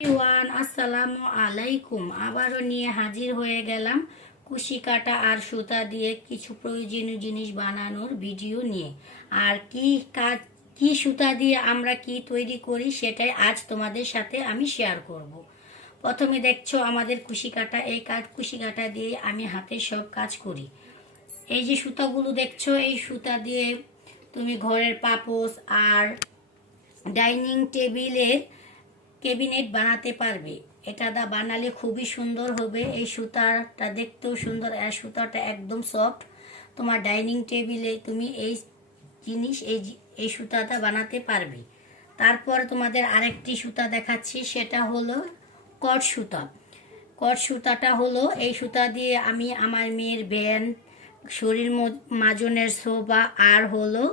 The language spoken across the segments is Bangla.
এভরিওয়ান, আসসালামু আলাইকুম। আবারও নিয়ে হাজির হয়ে গেলাম কুশি কাটা আর সুতা দিয়ে কিছু প্রয়োজনীয় জিনিস বানানোর ভিডিও নিয়ে। আর কি সুতা দিয়ে আমরা কি তৈরি করি সেটাই আজ তোমাদের সাথে আমি শেয়ার করব। প্রথমে দেখছো আমাদের কুশি কাটা, এই কুশি কাটা দিয়ে আমি হাতে সব কাজ করি। এই যে সুতাগুলো দেখছো, এই সুতা দিয়ে তুমি ঘরের পাপোশ আর ডাইনিং টেবিলের ক্যাবিনেট বানাতে পারবে। এটা বানালে খুবই সুন্দর হবে। এই সুতাটা দেখতেও সুন্দর, আর সুতাটা একদম সফট। তোমার ডাইনিং টেবিলে তুমি এই জিনিস এই সুতাটা বানাতে পারবে। তারপর তোমাদের আরেকটি সুতা দেখাচ্ছি, সেটা হলো কট সুতা। কট সুতাটা হলো, এই সুতা দিয়ে আমি আমার মেয়ের ব্যান্ড, শরীর মাজনের সোফা আর হলো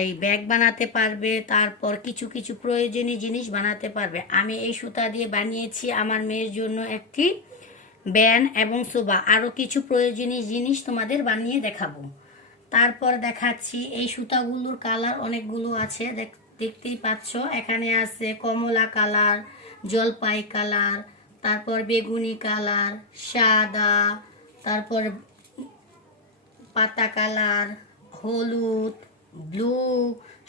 এই ব্যাগ বানাতে পারবে। তারপর কিছু কিছু প্রয়োজনীয় জিনিস বানাতে পারবে। আমি এই সুতা দিয়ে বানিয়েছি আমার মেয়ের জন্য একটি ব্যান এবং সোফা, আরও কিছু প্রয়োজনীয় জিনিস তোমাদের বানিয়ে দেখাবো। তারপর দেখাচ্ছি এই সুতাগুলোর কালার অনেকগুলো আছে, দেখতেই পাচ্ছ। এখানে আছে কমলা কালার, জলপাই কালার, তারপর বেগুনি কালার, সাদা, তারপর পাতা কালার, হলুদ, ব্লু,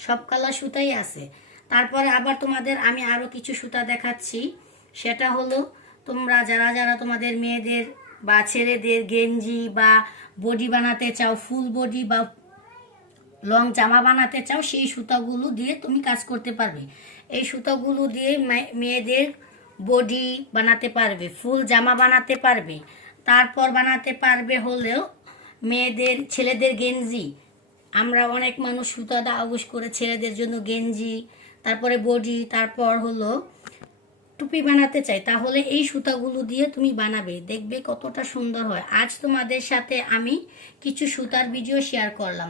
সব কালার সুতাই আছে। তারপরে আবার তোমাদের আমি আরও কিছু সুতা দেখাচ্ছি, সেটা হলো তোমরা যারা যারা তোমাদের মেয়েদের বা ছেলেদের গেঞ্জি বা বডি বানাতে চাও, ফুল বডি বা লং জামা বানাতে চাও, সেই সুতাগুলো দিয়ে তুমি কাজ করতে পারবে। এই সুতাগুলো দিয়ে মেয়েদের বডি বানাতে পারবে, ফুল জামা বানাতে পারবে। তারপর বানাতে পারবে হলেও ছেলেদের গেঞ্জি। আমরা অনেক মানুষ সুতা আউশ করে ছেলেদের জন্য গেঞ্জি, তারপরে বডি, তারপর হলো টুপি বানাতে চাই, তাহলে এই সুতাগুলো দিয়ে তুমি বানাবে, দেখবে কতটা সুন্দর হয়। আজ তোমাদের সাথে আমি কিছু সুতার ভিডিও শেয়ার করলাম।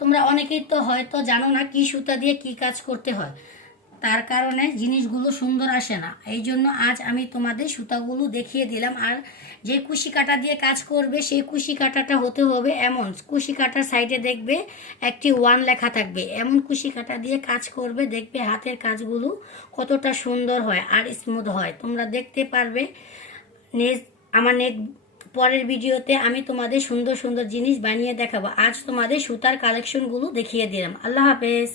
তোমরা অনেকেই তো হয়তো জানো না কি সুতা দিয়ে কি কাজ করতে হয়, তার কারণে জিনিসগুলো সুন্দর আসে না। এই জন্য আজ আমি তোমাদের সুতাগুলো দেখিয়ে দিলাম। আর যে কুশি কাটা দিয়ে কাজ করবে, সেই কুশি কাটাটা হতে হবে এমন কুশি কাটার সাইডে দেখবে একটি 1 লেখা থাকবে, এমন কুশি কাটা দিয়ে কাজ করবে, দেখবে হাতের কাজগুলো কতটা সুন্দর হয় আর স্মুথ হয়। তোমরা দেখতে পারবে। আমার পরের ভিডিওতে আমি তোমাদের সুন্দর সুন্দর জিনিস বানিয়ে দেখাবো। আজ তোমাদের সুতার কালেকশনগুলো দেখিয়ে দিলাম। আল্লাহ হাফেজ।